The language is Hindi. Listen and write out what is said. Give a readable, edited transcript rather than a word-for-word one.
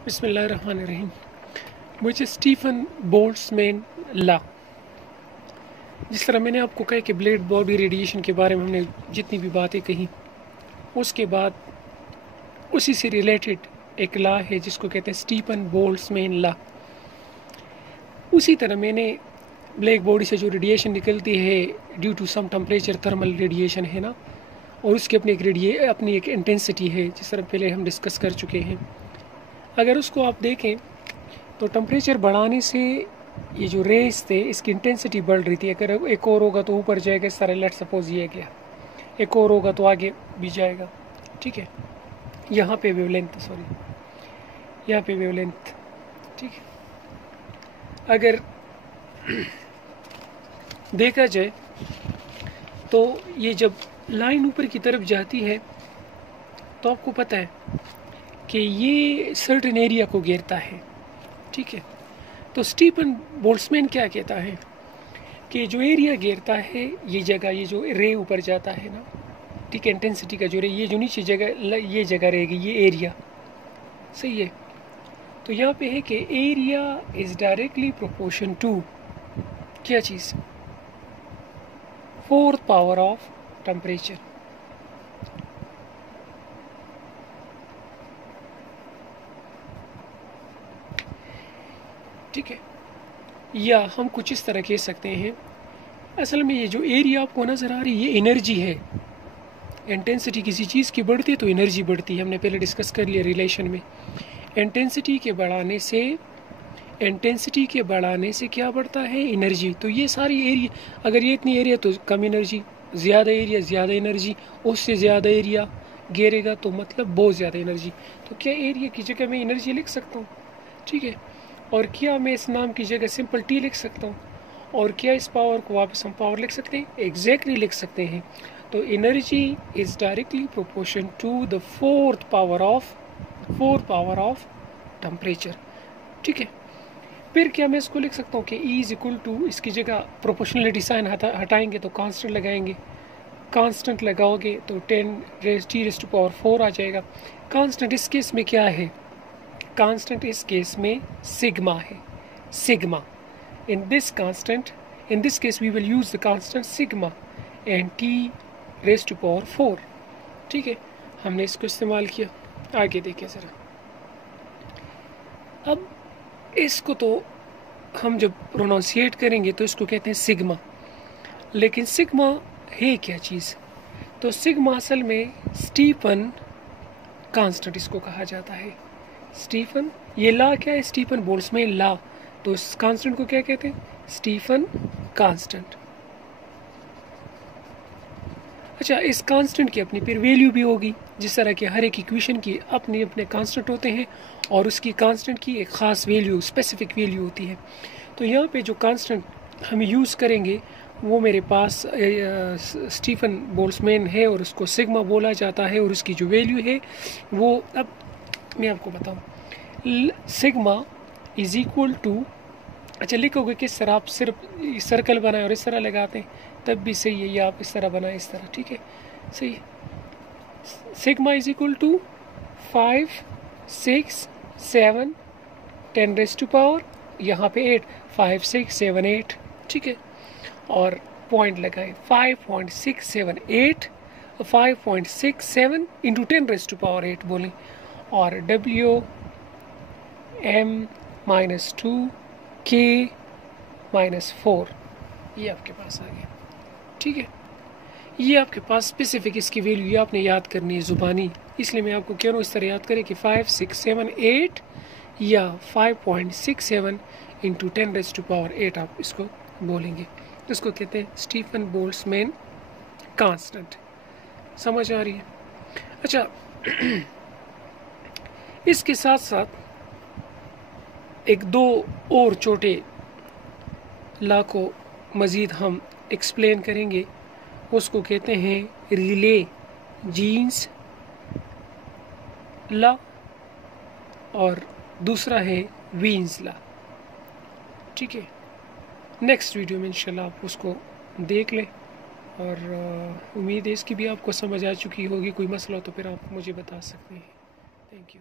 बिस्मिल्लाहिर्रहमानिर्रहीम। मुझे स्टीफन बोल्ट्जमैन लॉ, जिस तरह मैंने आपको कहा कि ब्लेड बॉडी रेडिएशन के बारे में हमने जितनी भी बातें कही, उसके बाद उसी से रिलेटेड एक लॉ है जिसको कहते हैं स्टीफन बोल्ट्जमैन लॉ। उसी तरह मैंने ब्लैक बॉडी से जो रेडिएशन निकलती है due to some temperature thermal radiation है ना, और उसकी अपनी एक इंटेंसिटी है, जिस तरह पहले हम डिस्कस कर चुके हैं। अगर उसको आप देखें तो टेम्परेचर बढ़ाने से ये जो रेस थे इसकी इंटेंसिटी बढ़ रही थी। अगर एक और होगा तो ऊपर जाएगा, इस तरह लेट सपोज ये गया, एक और होगा तो आगे भी जाएगा। ठीक है, यहाँ पे वेवलेंथ यहाँ पे वेवलेंथ। ठीक है, अगर देखा जाए तो ये जब लाइन ऊपर की तरफ जाती है तो आपको पता है कि ये सर्टेन एरिया को घेरता है। ठीक है, तो स्टीफन बोल्ट्जमैन क्या कहता है कि जो एरिया घेरता है ये जगह, ये जो रे ऊपर जाता है ना, ठीक है, इंटेंसिटी का जो रे, ये जो नीचे जगह ये जगह रहेगी, ये एरिया सही है। तो यहाँ पे है कि area is directly proportion to क्या चीज़, 4th पावर ऑफ टेम्परेचर। ठीक है, या हम कुछ इस तरह कह सकते हैं, असल में ये जो एरिया आपको नज़र आ रही है ये एनर्जी है। इंटेंसिटी किसी चीज़ की बढ़ती है तो एनर्जी बढ़ती है, हमने पहले डिस्कस कर लिया रिलेशन में। इंटेंसिटी के बढ़ाने से क्या बढ़ता है, एनर्जी। तो ये सारी एरिया, अगर ये इतनी एरिया तो कम एनर्जी, ज़्यादा एरिया ज़्यादा एनर्जी, उससे ज़्यादा एरिया घेरेगा तो मतलब बहुत ज़्यादा एनर्जी। तो क्या एरिया की जगह मैं एनर्जी लिख सकता हूँ? ठीक है, और क्या मैं इस नाम की जगह सिंपल टी लिख सकता हूँ? और क्या इस पावर को वापस हम पावर लिख सकते हैं? एग्जैक्टली लिख सकते हैं। तो energy is directly proportion to the 4th power of temperature. ठीक है, फिर क्या मैं इसको लिख सकता हूँ कि E इज इक्वल टू, इसकी जगह प्रोपोर्शनलिटी साइन हटाएंगे तो कांस्टेंट लगाएंगे, कांस्टेंट लगाओगे तो 10⁻⁴ आ जाएगा। कांस्टेंट इस केस में क्या है? कांस्टेंट इस केस में सिग्मा है, sigma. In this case we will use the constant sigma and T⁻⁴। ठीक है, हमने इसको इस्तेमाल किया। आगे देखिए ज़रा, अब इसको तो हम जब प्रोनाउंसिएट करेंगे तो इसको कहते हैं सिग्मा, लेकिन सिग्मा है क्या चीज़? तो सिग्मा असल में स्टीफन कांस्टेंट इसको कहा जाता है। स्टीफन, ये ला क्या है? Stefan Boltzmann law. तो इस कांस्टेंट को क्या कहते हैं? Stefan constant. अच्छा, इस कांस्टेंट की अपनी फिर वैल्यू भी होगी, जिस तरह के हर एक इक्वेशन की अपने अपने कांस्टेंट होते हैं और उसकी कांस्टेंट की एक ख़ास वैल्यू, स्पेसिफिक वैल्यू होती है। तो यहाँ पे जो कांस्टेंट हम यूज़ करेंगे वो मेरे पास स्टीफन बोल्ट्जमैन है और उसको सिग्मा बोला जाता है, और उसकी जो वैल्यू है वो, अब मैं आपको बताऊँ, सिग्मा इज इक्वल टू, अच्छा लिखोगे किस तरह? आप सिर्फ सर्कल बनाए और इस तरह लगाते हैं तब भी सही है, या आप इस तरह बनाए, इस तरह। ठीक है, सही है। सिग्मा इज इक्वल टू 5, 6, 7, 10⁻⁴, यहाँ पे 8, 5, 6, 7, 8। ठीक है, और पॉइंट लगाए 5.678, 5.67 इंटू 10⁻⁸ बोलें, और Wm-2K-4 ये आपके पास आ गया। ठीक है, ये आपके पास स्पेसिफिक इसकी वैल्यू, ये आपने याद करनी है ज़ुबानी, इसलिए मैं आपको कह रहा हूँ इस तरह याद करें कि 5, 6, 7, 8 या 5.67 इंटू 10⁻⁸ आप इसको बोलेंगे। इसको कहते हैं स्टीफन बोल्ट्जमैन कांस्टेंट। समझ आ रही है? अच्छा, इसके साथ साथ एक दो और छोटे लॉ को मज़ीद हम एक्सप्लेन करेंगे। उसको कहते हैं रिले जीन्स लॉ, और दूसरा है वीन्स लॉ। ठीक है, नेक्स्ट वीडियो में इंशाल्लाह आप उसको देख लें, और उम्मीद है इसकी भी आपको समझ आ चुकी होगी। कोई मसला हो तो फिर आप मुझे बता सकते हैं। Thank you.